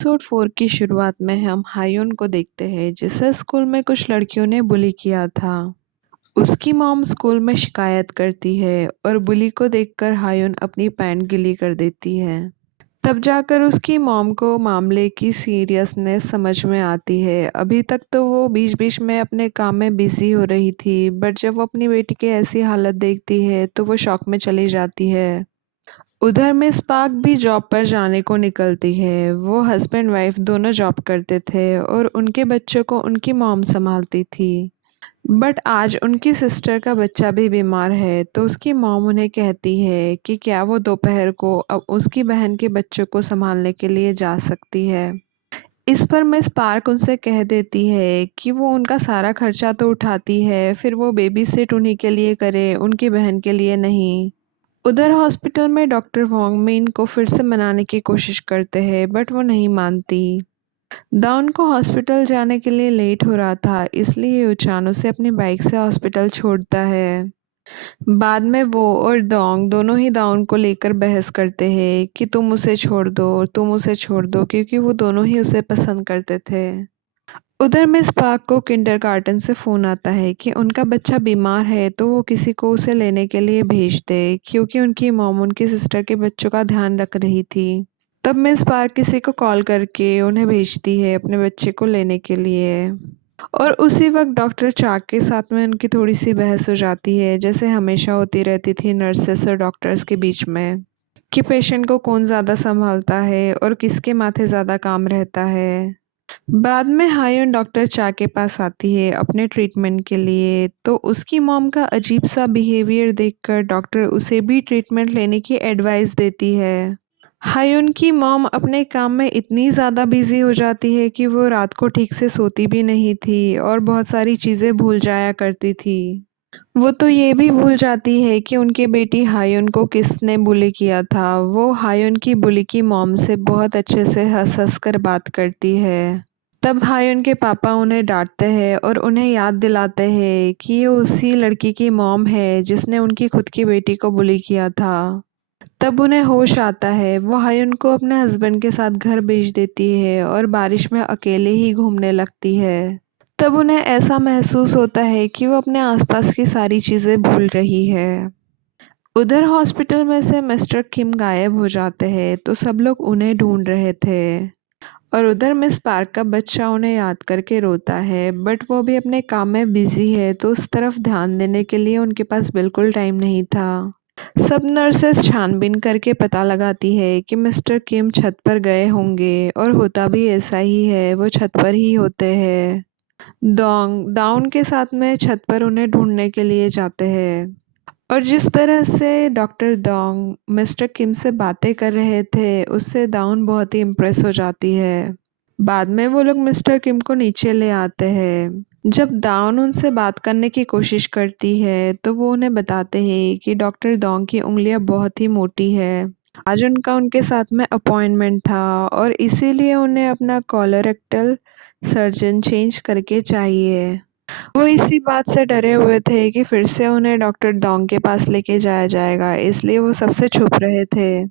Episode 4 की शुरुआत में हम हायुन को देखते हैं जिसे स्कूल में कुछ लड़कियों ने बुली किया था। उसकी मॉम स्कूल में शिकायत करती है और बुली को देखकर हायुन अपनी पैंट गीली कर देती है। तब जाकर उसकी मॉम को मामले की सीरियसनेस समझ में आती है। अभी तक तो वो बीच-बीच में अपने काम में बिजी हो रही थी, बट जब वो अपनी बेटी की ऐसी हालत देखती है तो वो शॉक में चली जाती है। उधर मिस पार्क भी जॉब पर जाने को निकलती है। वो हस्बैंड वाइफ दोनों जॉब करते थे और उनके बच्चों को उनकी मॉम संभालती थी। बट आज उनकी सिस्टर का बच्चा भी बीमार है, तो उसकी मॉम उन्हें कहती है कि क्या वो दोपहर को अब उसकी बहन के बच्चों को संभालने के लिए जा सकती है। इस पर मिस पार्क उनसे कह देती है कि वो उनका सारा खर्चा तो उठाती है, फिर वो बेबी सिट उन्हीं के लिए करे, उनकी बहन के लिए नहीं। उधर हॉस्पिटल में डॉक्टर वॉन्ग मीन को फिर से मनाने की कोशिश करते हैं, बट वो नहीं मानती। दाउन को हॉस्पिटल जाने के लिए लेट हो रहा था, इसलिए यूचान उसे अपनी बाइक से हॉस्पिटल छोड़ता है। बाद में वो और डोंग दोनों ही दाउन को लेकर बहस करते हैं कि तुम उसे छोड़ दो, क्योंकि वो दोनों ही उसे पसंद करते थे। उधर मिस पार्क को किंडरगार्टन से फ़ोन आता है कि उनका बच्चा बीमार है, तो वो किसी को उसे लेने के लिए भेज दे, क्योंकि उनकी मॉम उनकी सिस्टर के बच्चों का ध्यान रख रही थी। तब मिस पार्क किसी को कॉल करके उन्हें भेजती है अपने बच्चे को लेने के लिए। और उसी वक्त डॉक्टर चाक के साथ में उनकी थोड़ी सी बहस हो जाती है, जैसे हमेशा होती रहती थी नर्सेस और डॉक्टर्स के बीच में, कि पेशेंट को कौन ज़्यादा संभालता है और किसके माथे ज़्यादा काम रहता है। बाद में हायुन डॉक्टर चा के पास आती है अपने ट्रीटमेंट के लिए, तो उसकी मॉम का अजीब सा बिहेवियर देखकर डॉक्टर उसे भी ट्रीटमेंट लेने की एडवाइस देती है। हायुन की मॉम अपने काम में इतनी ज़्यादा बिजी हो जाती है कि वो रात को ठीक से सोती भी नहीं थी और बहुत सारी चीज़ें भूल जाया करती थी। वो तो ये भी भूल जाती है कि उनकी बेटी हायुन को किसने बुली किया था। वो हायुन की बुली की मॉम से बहुत अच्छे से हँस-हँस कर बात करती है। तब हायुन के पापा उन्हें डाँटते हैं और उन्हें याद दिलाते हैं कि ये उसी लड़की की मॉम है जिसने उनकी खुद की बेटी को बुली किया था। तब उन्हें होश आता है, वो हायुन को अपने हस्बैंड के साथ घर भेज देती है और बारिश में अकेले ही घूमने लगती है। तब उन्हें ऐसा महसूस होता है कि वो अपने आसपास की सारी चीज़ें भूल रही है। उधर हॉस्पिटल में से मिस्टर किम गायब हो जाते हैं, तो सब लोग उन्हें ढूंढ रहे थे। और उधर मिस पार्क का बच्चा उन्हें याद करके रोता है, बट वो भी अपने काम में बिजी है, तो उस तरफ ध्यान देने के लिए उनके पास बिल्कुल टाइम नहीं था। सब नर्सेस छानबीन करके पता लगाती है कि मिस्टर किम छत पर गए होंगे, और होता भी ऐसा ही है, वो छत पर ही होते हैं। डोंग दाउन के साथ में छत पर उन्हें ढूंढने के लिए जाते हैं। और जिस तरह से डॉक्टर डोंग मिस्टर किम से बातें कर रहे थे, उससे दाउन बहुत ही इम्प्रेस हो जाती है। बाद में वो लोग मिस्टर किम को नीचे ले आते हैं। जब दाउन उनसे बात करने की कोशिश करती है, तो वो उन्हें बताते हैं कि डॉक्टर डोंग की उंगलियां बहुत ही मोटी है। आज उनका उनके साथ में अपॉइंटमेंट था और इसीलिए उन्हें अपना कोलोरेक्टल सर्जन चेंज करके चाहिए। वो इसी बात से डरे हुए थे कि फिर से उन्हें डॉक्टर डोंग के पास लेके जाया जाएगा, इसलिए वो सबसे छुप रहे थे।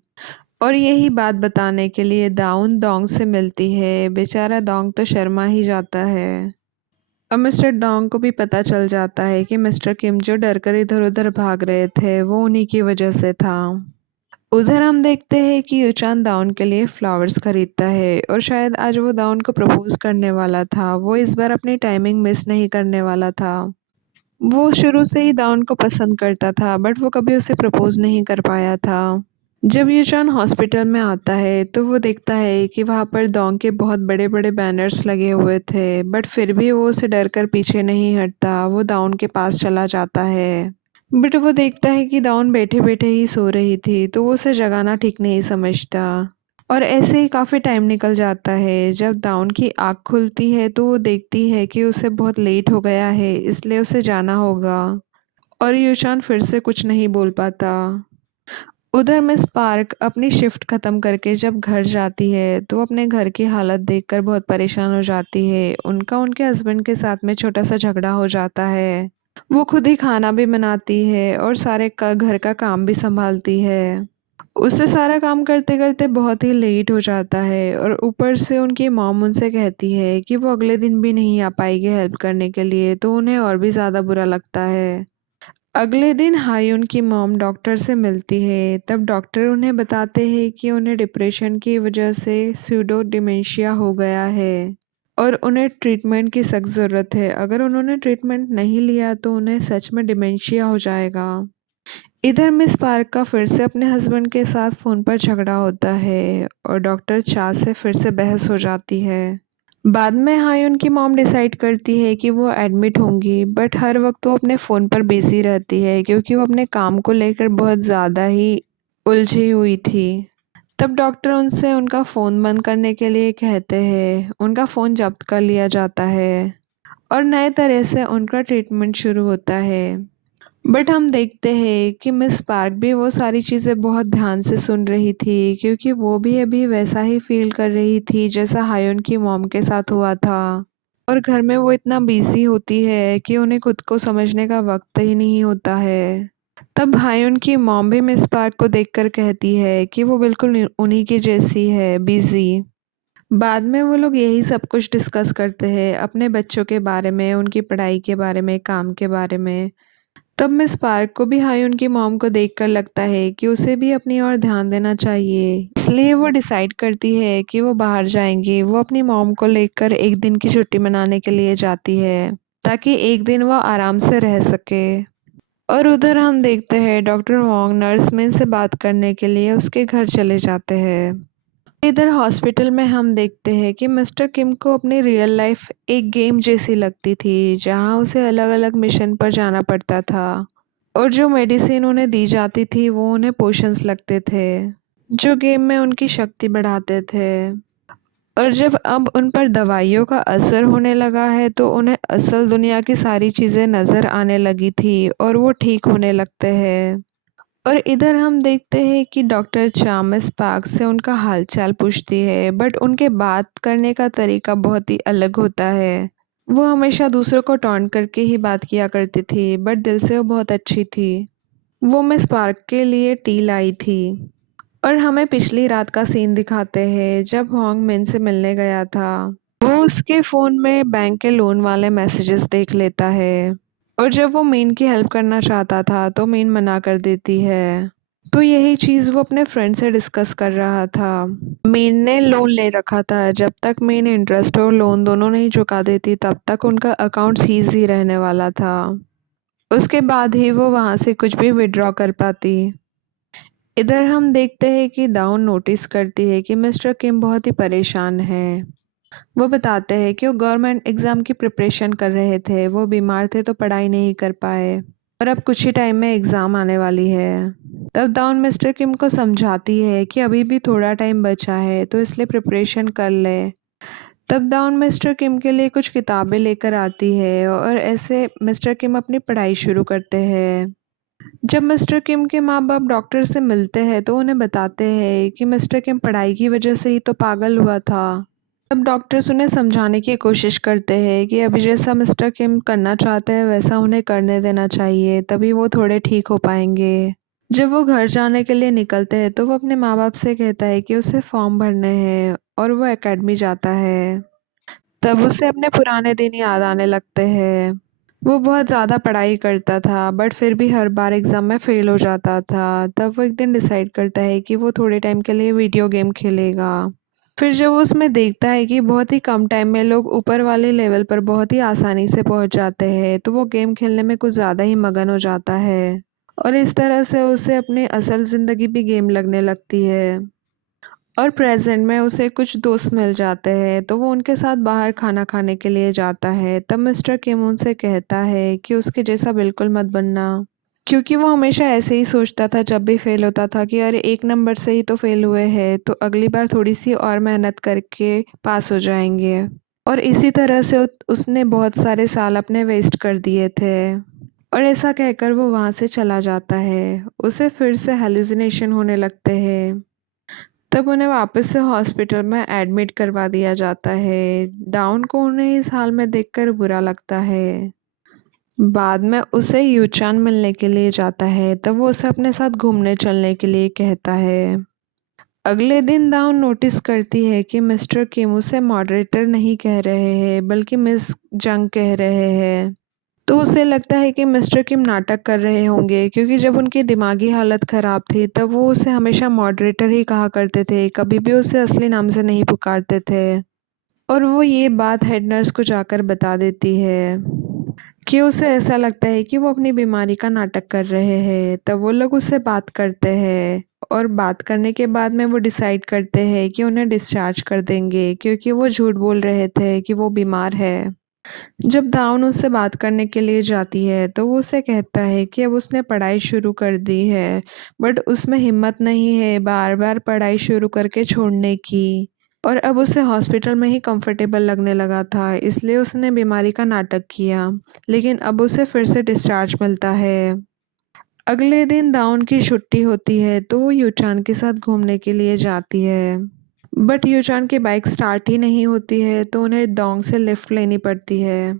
और यही बात बताने के लिए दाउन डोंग से मिलती है। बेचारा डोंग तो शर्मा ही जाता है। अब मिस्टर डोंग को भी पता चल जाता है कि मिस्टर किम जो डर कर इधर-उधर भाग रहे थे, वो उन्हीं की वजह से था। उधर हम देखते हैं कि यूचान दाउन के लिए फ्लावर्स खरीदता है और शायद आज वो दाउन को प्रपोज करने वाला था। वो इस बार अपनी टाइमिंग मिस नहीं करने वाला था। वो शुरू से ही दाउन को पसंद करता था, बट वो कभी उसे प्रपोज नहीं कर पाया था। जब यूचान हॉस्पिटल में आता है, तो वो देखता है कि वहाँ पर डोंग के बहुत बड़े-बड़े बैनर्स लगे हुए थे, बट फिर भी वो उसे डर कर पीछे नहीं हटता। वो दाउन के पास चला जाता है। बट वो देखता है कि दाउन बैठे-बैठे ही सो रही थी, तो वो उसे जगाना ठीक नहीं समझता। और ऐसे ही काफ़ी टाइम निकल जाता है। जब दाउन की आँख खुलती है, तो वो देखती है कि उसे बहुत लेट हो गया है, इसलिए उसे जाना होगा। और यूचान फिर से कुछ नहीं बोल पाता। उधर मिस पार्क अपनी शिफ्ट ख़त्म करके जब घर जाती है, तो अपने घर की हालत देखकर बहुत परेशान हो जाती है। उनका उनके हस्बैंड के साथ में छोटा-सा झगड़ा हो जाता है। वो खुद ही खाना भी बनाती है और सारे का घर का काम भी सँभालती है। उससे सारा काम करते-करते बहुत ही लेट हो जाता है और ऊपर से उनकी मॉम उनसे कहती है कि वो अगले दिन भी नहीं आ पाएगी हेल्प करने के लिए, तो उन्हें और भी ज़्यादा बुरा लगता है। अगले दिन हायून की मॉम डॉक्टर से मिलती है, तब डॉक्टर उन्हें बताते हैं कि उन्हें डिप्रेशन की वजह से सूडो डिमेंशिया हो गया है और उन्हें ट्रीटमेंट की सख्त ज़रूरत है। अगर उन्होंने ट्रीटमेंट नहीं लिया तो उन्हें सच में डिमेंशिया हो जाएगा। इधर मिस पार्क का फिर से अपने हस्बैंड के साथ फ़ोन पर झगड़ा होता है और डॉक्टर चा से फिर से बहस हो जाती है। बाद में हायून की मॉम डिसाइड करती है कि वो एडमिट होंगी, बट हर वक्त वो अपने फ़ोन पर बिज़ी रहती है क्योंकि वो अपने काम को लेकर बहुत ज़्यादा ही उलझी हुई थी। तब डॉक्टर उनसे उनका फ़ोन बंद करने के लिए कहते हैं। उनका फ़ोन जब्त कर लिया जाता है और नए तरह से उनका ट्रीटमेंट शुरू होता है। बट हम देखते हैं कि मिस पार्क भी वो सारी चीज़ें बहुत ध्यान से सुन रही थी क्योंकि वो भी अभी वैसा ही फ़ील कर रही थी जैसा हायून की मॉम के साथ हुआ था। और घर में वो इतना बिज़ी होती है कि उन्हें खुद को समझने का वक़्त ही नहीं होता है। तब हायून की मॉम भी मिस पार्क को देखकर कहती है कि वो बिल्कुल उन्हीं की जैसी है, बिज़ी। बाद में वो लोग यही सब कुछ डिस्कस करते हैं अपने बच्चों के बारे में, उनकी पढ़ाई के बारे में, काम के बारे में। तब मिस पार्क को भी हायून की मॉम को देखकर लगता है कि उसे भी अपनी ओर ध्यान देना चाहिए। इसलिए वो डिसाइड करती है कि वो बाहर जाएंगी। वो अपनी मॉम को लेकर एक दिन की छुट्टी मनाने के लिए जाती है ताकि एक दिन वो आराम से रह सके। और उधर हम देखते हैं डॉक्टर वोंग नर्स मिन से बात करने के लिए उसके घर चले जाते हैं। इधर हॉस्पिटल में हम देखते हैं कि मिस्टर किम को अपनी रियल लाइफ एक गेम जैसी लगती थी जहां उसे अलग-अलग मिशन पर जाना पड़ता था और जो मेडिसिन उन्हें दी जाती थी वो उन्हें पोशंस लगते थे जो गेम में उनकी शक्ति बढ़ाते थे। और जब अब उन पर दवाइयों का असर होने लगा है तो उन्हें असल दुनिया की सारी चीज़ें नज़र आने लगी थी और वो ठीक होने लगते हैं। और इधर हम देखते हैं कि डॉक्टर चामस पार्क से उनका हालचाल पूछती है, बट उनके बात करने का तरीका बहुत ही अलग होता है। वो हमेशा दूसरों को टॉन्ट करके ही बात किया करती थी, बट दिल से वो बहुत अच्छी थी। वो मिस पार्क के लिए टी लाई थी। और हमें पिछली रात का सीन दिखाते हैं जब होंग मिन से मिलने गया था। वो उसके फ़ोन में बैंक के लोन वाले मैसेजेस देख लेता है और जब वो मीन की हेल्प करना चाहता था तो मीन मना कर देती है। तो यही चीज़ वो अपने फ्रेंड से डिस्कस कर रहा था। मीन ने लोन ले रखा था। जब तक मीन इंटरेस्ट और लोन दोनों नहीं चुका देती तब तक उनका अकाउंट सीज ही रहने वाला था। उसके बाद ही वो वहाँ से कुछ भी विड्रॉ कर पाती। इधर हम देखते हैं कि दाउन नोटिस करती है कि मिस्टर किम बहुत ही परेशान हैं। वो बताते हैं कि वो गवर्नमेंट एग्ज़ाम की प्रिपरेशन कर रहे थे। वो बीमार थे तो पढ़ाई नहीं कर पाए और अब कुछ ही टाइम में एग्ज़ाम आने वाली है। तब दाउन मिस्टर किम को समझाती है कि अभी भी थोड़ा टाइम बचा है तो इसलिए प्रिपरेशन कर ले। तब दाउन मिस्टर किम के लिए कुछ किताबें लेकर आती है और ऐसे मिस्टर किम अपनी पढ़ाई शुरू करते हैं। जब मिस्टर किम के माँ-बाप डॉक्टर से मिलते हैं तो उन्हें बताते हैं कि मिस्टर किम पढ़ाई की वजह से ही तो पागल हुआ था। तब डॉक्टर्स उन्हें समझाने की कोशिश करते हैं कि अभी जैसा मिस्टर किम करना चाहते हैं वैसा उन्हें करने देना चाहिए, तभी वो थोड़े ठीक हो पाएंगे। जब वो घर जाने के लिए निकलते हैं तो वो अपने माँ-बाप से कहता है कि उसे फॉर्म भरने हैं और वो एकेडमी जाता है। तब उसे अपने पुराने दिन याद आने लगते हैं। वो बहुत ज़्यादा पढ़ाई करता था बट फिर भी हर बार एग्ज़ाम में फ़ेल हो जाता था। तब वो एक दिन डिसाइड करता है कि वो थोड़े टाइम के लिए वीडियो गेम खेलेगा। फिर जब वो उसमें देखता है कि बहुत ही कम टाइम में लोग ऊपर वाले लेवल पर बहुत ही आसानी से पहुंच जाते हैं तो वो गेम खेलने में कुछ ज़्यादा ही मगन हो जाता है और इस तरह से उसे अपनी असल ज़िंदगी भी गेम लगने लगती है। और प्रेज़ेंट में उसे कुछ दोस्त मिल जाते हैं तो वो उनके साथ बाहर खाना खाने के लिए जाता है। तब मिस्टर किम उनसे कहता है कि उसके जैसा बिल्कुल मत बनना, क्योंकि वो हमेशा ऐसे ही सोचता था जब भी फ़ेल होता था कि अरे एक नंबर से ही तो फ़ेल हुए हैं तो अगली बार थोड़ी-सी और मेहनत करके पास हो जाएँगे। और इसी तरह से उसने बहुत सारे साल अपने वेस्ट कर दिए थे। और ऐसा कहकर वो वहाँ से चला जाता है। उसे फिर से हैलुसिनेशन होने लगते हैं। तब उन्हें वापस से हॉस्पिटल में एडमिट करवा दिया जाता है। दाउन को उन्हें इस हाल में देखकर बुरा लगता है। बाद में उसे यूचान मिलने के लिए जाता है, तब वो उसे अपने साथ घूमने चलने के लिए कहता है। अगले दिन दाउन नोटिस करती है कि मिस्टर किम उसे मॉडरेटर नहीं कह रहे हैं, बल्कि मिस जंग कह रहे हैं। तो उसे लगता है कि मिस्टर किम नाटक कर रहे होंगे, क्योंकि जब उनकी दिमागी हालत ख़राब थी तब वो उसे हमेशा मॉडरेटर ही कहा करते थे, कभी भी उसे असली नाम से नहीं पुकारते थे। और वो ये बात हेड नर्स को जाकर बता देती है कि उसे ऐसा लगता है कि वो अपनी बीमारी का नाटक कर रहे हैं। तब वो लोग उससे बात करते हैं और बात करने के बाद में वो डिसाइड करते हैं कि उन्हें डिस्चार्ज कर देंगे, क्योंकि वो झूठ बोल रहे थे कि वो बीमार है। जब दाउन उससे बात करने के लिए जाती है तो वो उसे कहता है कि अब उसने पढ़ाई शुरू कर दी है, बट उसमें हिम्मत नहीं है बार बार पढ़ाई शुरू करके छोड़ने की। और अब उसे हॉस्पिटल में ही कंफर्टेबल लगने लगा था, इसलिए उसने बीमारी का नाटक किया, लेकिन अब उसे फिर से डिस्चार्ज मिलता है। अगले दिन दाउन की छुट्टी होती है तो वो यूचान के साथ घूमने के लिए जाती है, बट यूचान की बाइक स्टार्ट ही नहीं होती है, तो उन्हें डोंग से लिफ्ट लेनी पड़ती है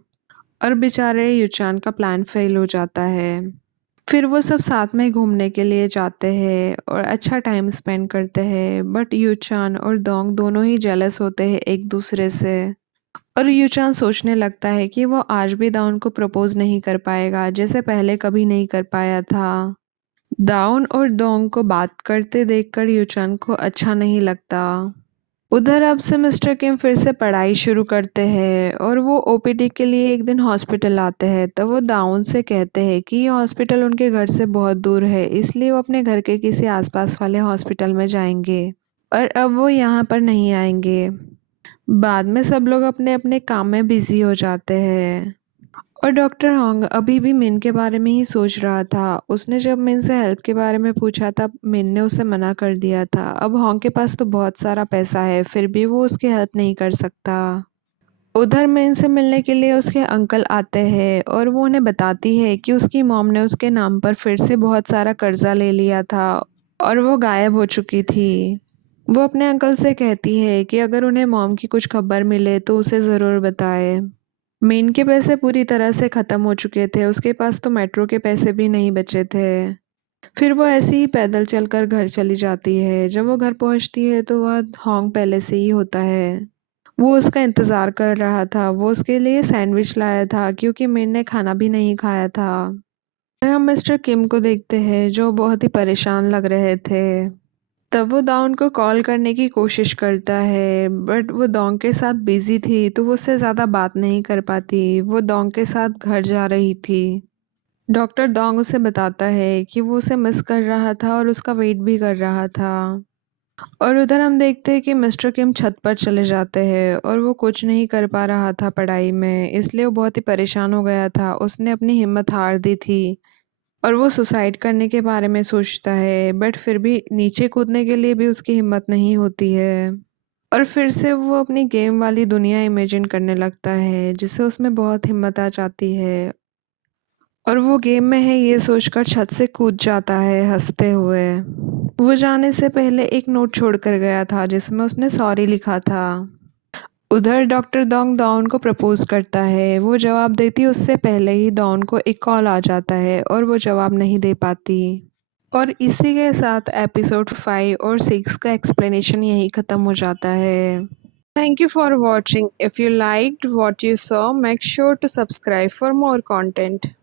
और बेचारे यूचान का प्लान फेल हो जाता है। फिर वो सब साथ में घूमने के लिए जाते हैं और अच्छा टाइम स्पेंड करते हैं, बट यूचान और डोंग दोनों ही जेलस होते हैं एक दूसरे से। और यूचान सोचने लगता है कि वो आज भी दाउन को प्रपोज नहीं कर पाएगा, जैसे पहले कभी नहीं कर पाया था। दाउन और डोंग को बात करते देखकर यूचान को अच्छा नहीं लगता। उधर अब से मिस्टर किम फिर से पढ़ाई शुरू करते हैं और वो ओपीडी के लिए एक दिन हॉस्पिटल आते हैं। तब वो दाउन से कहते हैं कि ये हॉस्पिटल उनके घर से बहुत दूर है, इसलिए वो अपने घर के किसी आसपास वाले हॉस्पिटल में जाएंगे और अब वो यहाँ पर नहीं आएंगे। बाद में सब लोग अपने अपने काम में बिजी हो जाते हैं और डॉक्टर होंग अभी भी मिन के बारे में ही सोच रहा था। उसने जब मिन से हेल्प के बारे में पूछा तब मिन ने उसे मना कर दिया था। अब होंग के पास तो बहुत सारा पैसा है, फिर भी वो उसकी हेल्प नहीं कर सकता। उधर मिन से मिलने के लिए उसके अंकल आते हैं और वो उन्हें बताती है कि उसकी मॉम ने उसके नाम पर फिर से बहुत सारा कर्जा ले लिया था और वो गायब हो चुकी थी। वो अपने अंकल से कहती है कि अगर उन्हें मॉम की कुछ खबर मिले तो उसे ज़रूर बताए। मीन के पैसे पूरी तरह से ख़त्म हो चुके थे, उसके पास तो मेट्रो के पैसे भी नहीं बचे थे। फिर वो ऐसे ही पैदल चलकर घर चली जाती है। जब वो घर पहुंचती है तो वह होंग पहले से ही होता है। वो उसका इंतज़ार कर रहा था, वो उसके लिए सैंडविच लाया था क्योंकि मीन ने खाना भी नहीं खाया था। फिर हम मिस्टर किम को देखते हैं जो बहुत ही परेशान लग रहे थे। तब वो दाउन को कॉल करने की कोशिश करता है, बट वो डोंग के साथ बिजी थी तो वो उससे ज़्यादा बात नहीं कर पाती। वो डोंग के साथ घर जा रही थी। डॉक्टर डोंग उसे बताता है कि वो उसे मिस कर रहा था और उसका वेट भी कर रहा था। और उधर हम देखते हैं कि मिस्टर किम छत पर चले जाते हैं और वो कुछ नहीं कर पा रहा था पढ़ाई में, इसलिए वो बहुत ही परेशान हो गया था। उसने अपनी हिम्मत हार दी थी और वो सुसाइड करने के बारे में सोचता है, बट फिर भी नीचे कूदने के लिए भी उसकी हिम्मत नहीं होती है। और फिर से वो अपनी गेम वाली दुनिया इमेजिन करने लगता है, जिससे उसमें बहुत हिम्मत आ जाती है और वो गेम में है ये सोचकर छत से कूद जाता है हंसते हुए। वो जाने से पहले एक नोट छोड़ कर गया था जिसमें उसने सॉरी लिखा था। उधर डॉक्टर डोंग दाउन को प्रपोज करता है। वो जवाब देती उससे पहले ही दाउन को एक कॉल आ जाता है और वो जवाब नहीं दे पाती। और इसी के साथ एपिसोड 5 और 6 का एक्सप्लेनेशन यही ख़त्म हो जाता है। Thank you for watching. If you liked what you saw, make sure to subscribe for more content.